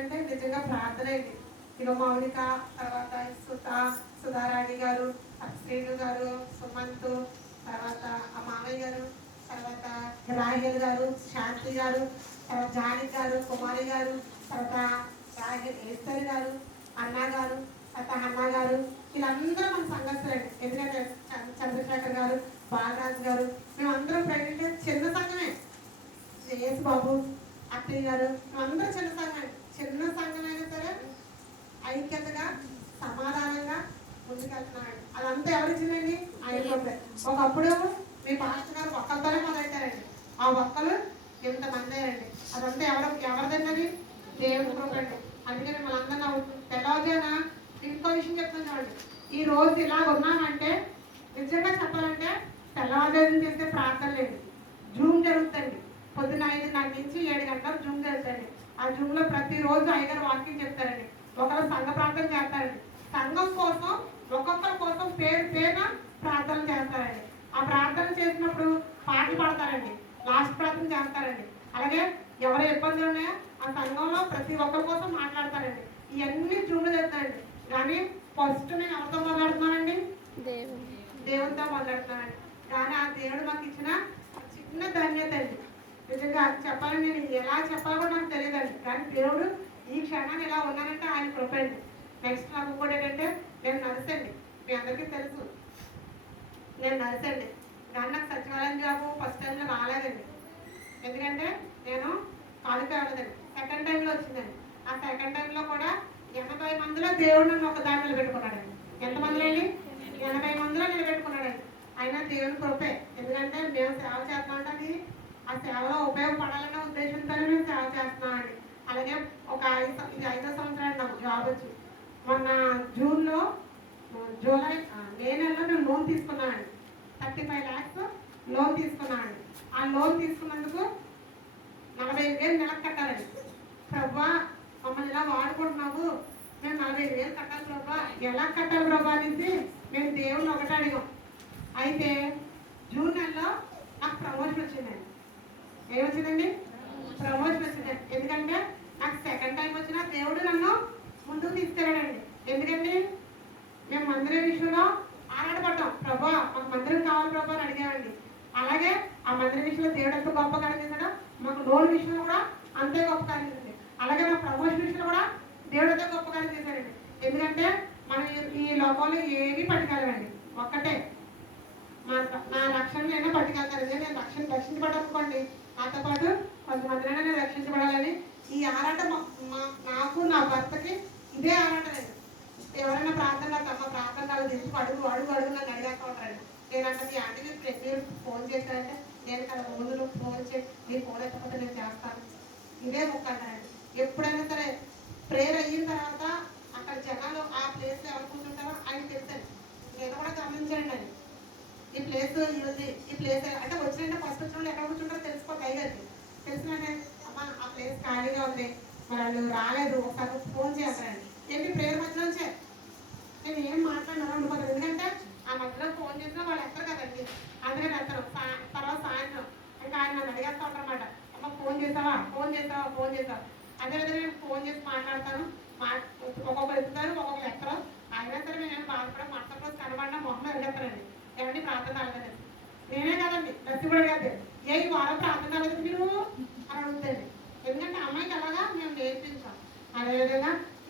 ఏంటంటే నిజంగా ప్రార్థన అండి. ఇక మౌనిక, తర్వాత సుధారాణి గారు, శ్రీను గారు, సుమంత్, తర్వాత ఆ మామయ్య గారు, తర్వాత రాహేల్ గారు, శాంతి గారు, తర్వాత జాని గారు, కుమారి గారు, తర్వాత రాహేల్ ఈశ్వరి గారు, అన్న గారు, తర్వాత అన్న గారు, వీళ్ళందరూ మన సంఘస్థులండి. ఎందుకంటే చంద్రశేఖర్ గారు, బాలరాజు గారు, మేమందరం ప్రెగ్నెంట్ చిన్న సంఘమే. యేసు బాబు, అత్తయ్య గారు, మేమందరం చిన్న సంఘం. చిన్న సంఘమైనా సరే ఐక్యతగా సమాధానంగా ముందుకెళ్తున్నామండి. అదంతా ఎవరిచ్చిందండి? ఆయన. ఒకప్పుడు మీ పాస్టర్ గారు ఒక్కలతోనే మొదలెట్టారండి. ఆ ఒక్కలు ఇంతమంది అయ్యారండి. అదంతా ఎవరిదన్నది? దేవుడి కృపండి. అందుకే మిమ్మల్ని అందరూ తెల్లవారుజాన ఇంకో విషయం చెప్తున్నామండి. ఈ రోజు ఇలా ఉన్నామంటే నిజంగా చెప్పాలంటే తెల్లవారుజాము చేసే ప్రార్థన లేదు. జూమ్ జరుగుతుంది. పొద్దున్న 5:30 నుంచి 7 గంటలకు జూమ్ జరుగుతుంది. ఆ జూమ్లో ప్రతిరోజు అయ్యగారు వాక్యం చెప్తారండి. ఒకరు సంఘ ప్రార్థన చేస్తారండి. సంఘం కోసం ఒక్కొక్కరి కోసం పేరున ప్రార్థన చేస్తారండి. ఆ ప్రార్థన చేసినప్పుడు పాటలు పాడతారండి. లాస్ట్ ప్రార్థన చేస్తారండి. అలాగే ఎవరు ఇబ్బందులు ఉన్నాయో ఆ సంఘంలో ప్రతి ఒక్కరి కోసం మాట్లాడతారండి. ఇవన్నీ జూమ్లో చెప్తారండి. కానీ ఫస్ట్ నేను ఎవరితో మాట్లాడుతున్నానండి? దేవునితో మాట్లాడుతున్నానండి. కానీ ఆ దేవుడు మాకు ఇచ్చిన చిన్న ధన్యత అండి. నిజంగా చెప్పాలని నేను ఎలా చెప్పాలో నాకు తెలియదండి. కానీ దేవుడు ఈ క్షణాన్ని ఎలా ఉన్నానంటే ఆయన కృపండి. నెక్స్ట్ నాకు ఇంకోటి ఏంటంటే నేను నర్సండి. మీ అందరికీ తెలుసు నేను నర్సండి. కానీ నాకు సచివాలయం జాబు ఫస్ట్ టైంలో రాలేదండి. ఎందుకంటే నేను కాలుకి అవ్వలేదండి. సెకండ్ టైంలో వచ్చిందండి. ఆ సెకండ్ టైంలో కూడా 80 మందిలో దేవుడు నన్ను ఒక దాన్ని నిలబెట్టుకున్నాడండి. ఎంతమందిలో అండి? 80 మందిలో నిలబెట్టుకున్నాడండి. అయినా దేవుని కృపే. ఎందుకంటే మేము సేవ చేస్తున్నామంటే ఆ సేవలో ఉపయోగపడాలనే ఉద్దేశంతోనే మేము సేవ చేస్తున్నామండి. అలాగే ఒక 5వ సంవత్సరాలు నాకు జాబ్ వచ్చి మొన్న జూలై మే నెలలో నేను లోన్ తీసుకున్నానండి. 35 lakhs లోన్ తీసుకున్నానండి. ఆ లోన్ తీసుకున్నందుకు 45,000 నెలకు కట్టాలండి. ప్రభా మమ్మల్ని ఇలా వాడుకుంటున్నావు, మేము 45,000 కట్టాలి ప్రభా, ఎలా కట్టాలి ప్రభా అనేసి మేము దేవుని ఒకటి అడిగాం. అయితే జూన్ నెలలో నాకు ప్రమోషన్ వచ్చిందండి. ఏమొచ్చిందండి? ప్రమోషన్ వచ్చిందండి. ఎందుకంటే నాకు సెకండ్ టైం వచ్చినా దేవుడు నన్ను ముందుకు తీసుకెళ్ళాడండి. ఎందుకంటే మేము మందిరం విషయంలో ఆరాటపడ్డాం. ప్రభా మాకు మందిరం కావాలి ప్రభా అని అడిగామండి. అలాగే ఆ మందిరం విషయంలో దేవుడు ఎంత గొప్ప కార్యం చేశాడో మాకు లోన్ విషయంలో కూడా అంతే గొప్ప కార్యం చేశాడు. అలాగే మా ప్రమోషన్ విషయంలో కూడా దేవుడు అంతే గొప్ప కార్యం చేశాడండి. ఎందుకంటే మనం ఈ లోకంలో ఏమీ పట్టుకెళ్ళమండి. ఒక్కటే నా రక్షణనైనా పట్టుకెళ్తాను. నేను రక్షించబడనుకోండి, నాతో పాటు కొంతమందినైనా నేను రక్షించబడాలని ఈ ఆరాటం నాకు నా భర్తకి ఇదే ఆరాటలేదు. ఎవరైనా ప్రార్థన తమ ప్రార్థనలు తీసుకు అడుగు నన్ను అడిగాక ఉంటారండి. నేనంటే మీ ఆంటీకి మీరు ఫోన్ చేశారంటే నేను కదా ముందు నువ్వు ఫోన్ చేసి నీ ఫోన్ ఎత్తకపోతే నేను చేస్తాను. ఇదే ముక్క అంటారండి. ఎప్పుడైనా సరే ప్రేయర్ అయిన తర్వాత అక్కడ జనాలు ఆ ప్లేస్లో ఎవరు కూర్చుంటారో ఆయన తెలుసండి. నేను కూడా గమనించండి అండి. ఈ ప్లేస్ ఉంది, ఈ ప్లేస్ అంటే వచ్చిన ఫస్ట్ వచ్చిన వాళ్ళు ఎక్కడ కూర్చుంటారో తెలుసుకోండి. అయ్యారు తెలిసినట్టే అమ్మ ఆ ప్లేస్ ఖాళీగా ఉంది, మరి వాళ్ళు రాలేదు, ఒకసారి ఫోన్ చేస్తారండి. ఏంటి ప్రేయర్ మధ్యలో నుంచే నేను ఏం మాట్లాడినా ఉండిపోతాను. ఎందుకంటే ఆ మధ్యలో ఫోన్ చేసినా వాళ్ళు ఎత్తరు కదండి. అందుకని ఎత్తరు. తర్వాత సాయంత్రం ఇంకా ఆయన నన్ను అడిగేస్తా ఉంటారన్నమాట. అమ్మ ఫోన్ చేసావా. అదేవిధంగా నేను ఫోన్ చేసి మాట్లాడతాను. ఒక్కొక్కరు ఎత్తుతారు, ఒక్కొక్కరు ఎత్తరు. అయినా సరే మేము బాధపడ మరుసటి రోజు కనబడినా మొహం ఎదుగుతారండి. ఏమండి ప్రార్థన అడగలేదు. నేనే కదండి దర్శకుడు అడిగారు, ఈ వారం ప్రార్థన అడగదు మీరు అని అడుగుతుంది. ఎందుకంటే అమ్మాయికి అలాగా మేము నేర్పించాం. అదేవిధంగా